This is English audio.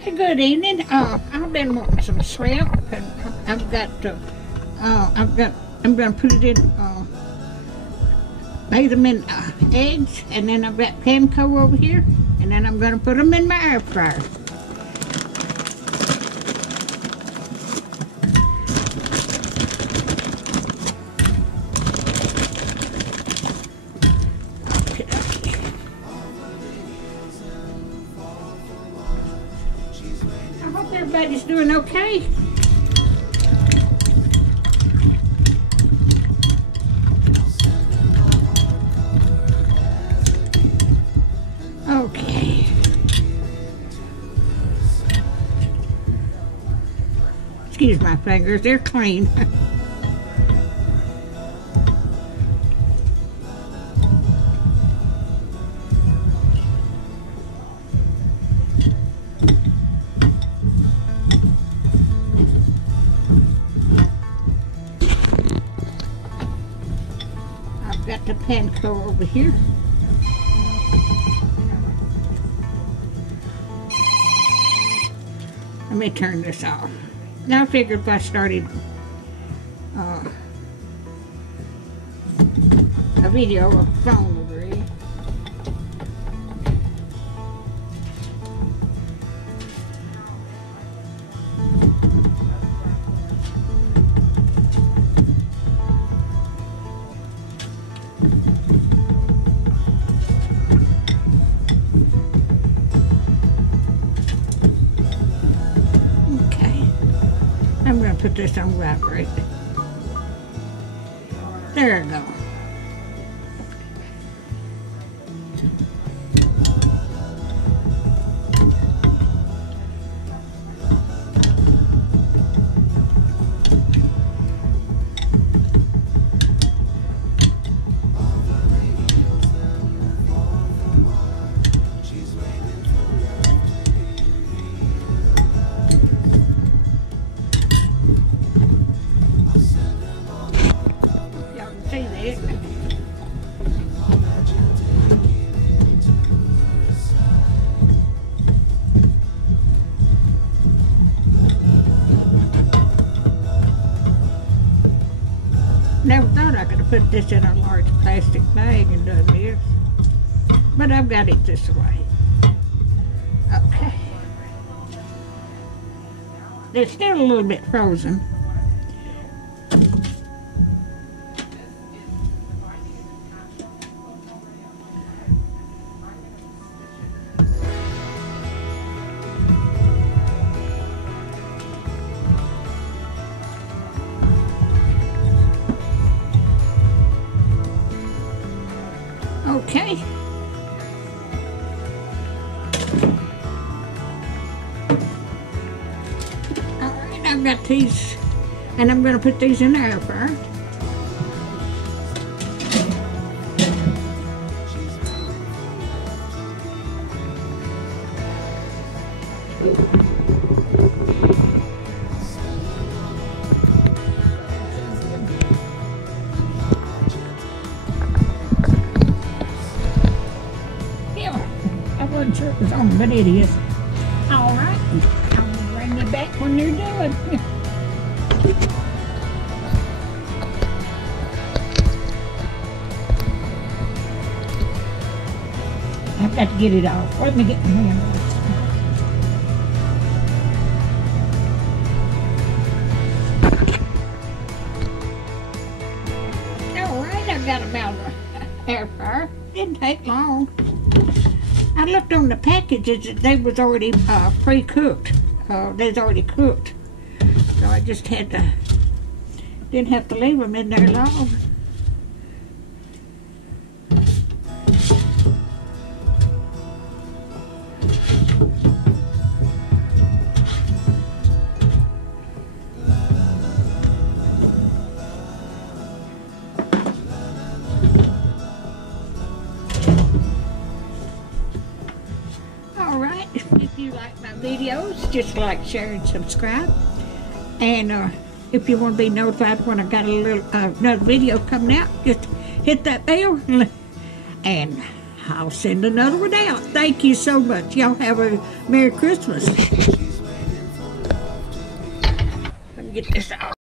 Hey, good evening. I've been wanting some shrimp, and I'm gonna put it in, bathe them in eggs, and then I've got Panko over here, and then I'm gonna put them in my air fryer. Everybody's doing okay. Okay. Excuse my fingers, they're clean. Got the Panko over here. Let me turn this off. Now I figured if I started a video of a phone over here. I'm going to put this on vibrate. There we go. See that? Never thought I could have put this in a large plastic bag and done this, but I've got it this way. Okay. They're still a little bit frozen. Okay. Alright, I've got these, and I'm going to put these in the air fryer. I wasn't sure it was on, but it is. All right, I'll bring you back when you're done. I've got to get it off. Let me get my hand off. All right, I got them out of the air fryer. Didn't take long. I looked on the packages that they was already pre-cooked. They was already cooked. So I just had to, didn't have to leave them in there long. If you like my videos, just like, share, and subscribe. And if you want to be notified when I got a little another video coming out, just hit that bell. And I'll send another one out. Thank you so much. Y'all have a Merry Christmas. Let me get this out.